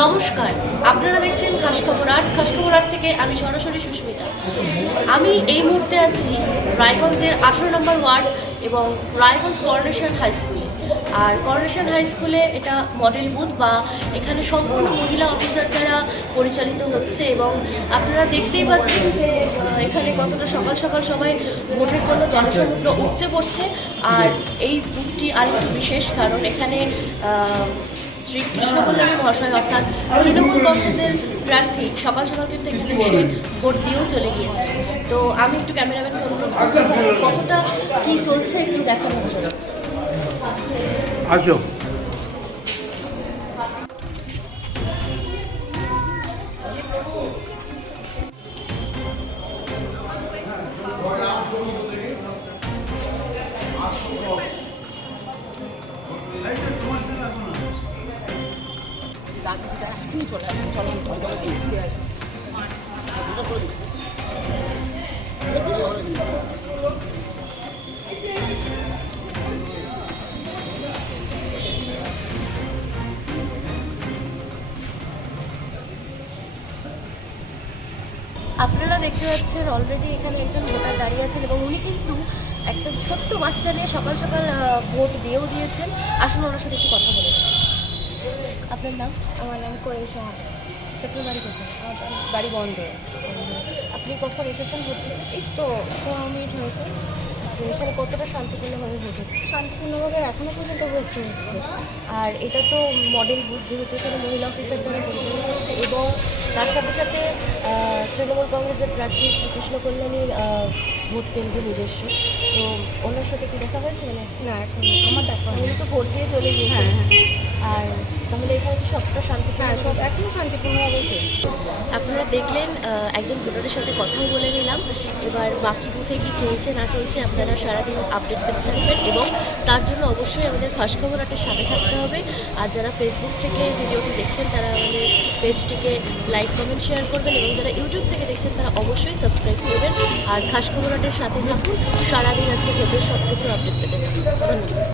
নমস্কার, আপনারা দেখছেন খাস খবর আট থেকে আমি সরাসরি সুস্মিতা। আমি এই মুহূর্তে আছি রায়গঞ্জের 18 নম্বর ওয়ার্ড এবং রায়গঞ্জ করোনেশন হাই স্কুলে। আর করোনেশন হাই স্কুলে এটা মডেল বুথ বা এখানে সম্পূর্ণ মহিলা অফিসার দ্বারা পরিচালিত হচ্ছে এবং আপনারা দেখতেই পাচ্ছেন যে এখানে কতটা সকাল সকাল সবাই ভোটের জন্য জনসমুদ্র উপচে পড়ছে। আর এই বুথটি আরেকটু বিশেষ, কারণ এখানে শ্রী কৃষ্ণ কল্যাণী মহাশয় অর্থাৎ তৃণমূল কংগ্রেসের প্রার্থী সকাল সকাল কিন্তু এখানে এসে ভোট দিয়েও চলে গিয়েছে। তো আমি একটু ক্যামেরাম্যানকে অনুরোধ করবো কতটা কি চলছে একটু দেখানোর জন্য। আসো। আপনারা দেখতে পাচ্ছেন অলরেডি এখানে একজন ভোটার দাঁড়িয়ে আছেন এবং উনি কিন্তু একটা ছোট্ট বাচ্চা নিয়ে সকাল সকাল ভোট দিয়েও দিয়েছেন। আসুন ওনার সাথে একটু কথা বলে। আপনার নাম? আমার নাম কোয়েল সাহা। আপনার বাড়ি কোথায়? আমার বাড়ি বন্ধ। আপনি কখন এসেছেন ভোট দিতে? এই তো 15 মিনিট হয়েছে। আচ্ছা, এখানে কতটা শান্তিপূর্ণভাবে ভোট হচ্ছে? শান্তিপূর্ণভাবে এখনও পর্যন্ত ভোট হচ্ছে। আর এটা তো মডেল বুথ, যেহেতু এখানে মহিলা অফিসার দ্বারা পরিচালিত হচ্ছে এবং তার সাথে সাথে তৃণমূল কংগ্রেসের প্রার্থী শ্রীকৃষ্ণ কল্যাণীর ভোট কেন্দ্র নিজস্ব। তো ওনার সাথে কি দেখা হয়েছে? মানে না, এখন আমার দেখা উনি তো ভোট দিয়ে চলে গিয়েছে। হ্যাঁ হ্যাঁ আর তাহলে এখানে কি সবটা শান্তিপূর্ণ? হ্যাঁ, সব এখনও শান্তিপূর্ণভাবেই চলছে। আপনারা দেখলেন, একজন ভোটারের সাথে কথাও বলে নিলাম। এবার বাকি বুথে কি চলছে না চলছে আপনারা সারাদিন আপডেট পেতে থাকবেন এবং তার জন্য অবশ্যই আমাদের খাস খবর আটের সাথে থাকতে হবে। আর যারা ফেসবুক থেকে ভিডিওটি দেখছেন তারা আমাদের পেজটিকে লাইক কমেন্ট শেয়ার করবেন এবং যারা ইউটিউব থেকে দেখছেন তারা অবশ্যই সাবস্ক্রাইব করবেন। আর খাস খবর আটের সাথে থাকুন, সারাদিন আজকে ভোটের সব কিছু আপডেট পেতে থাকুন। ধন্যবাদ।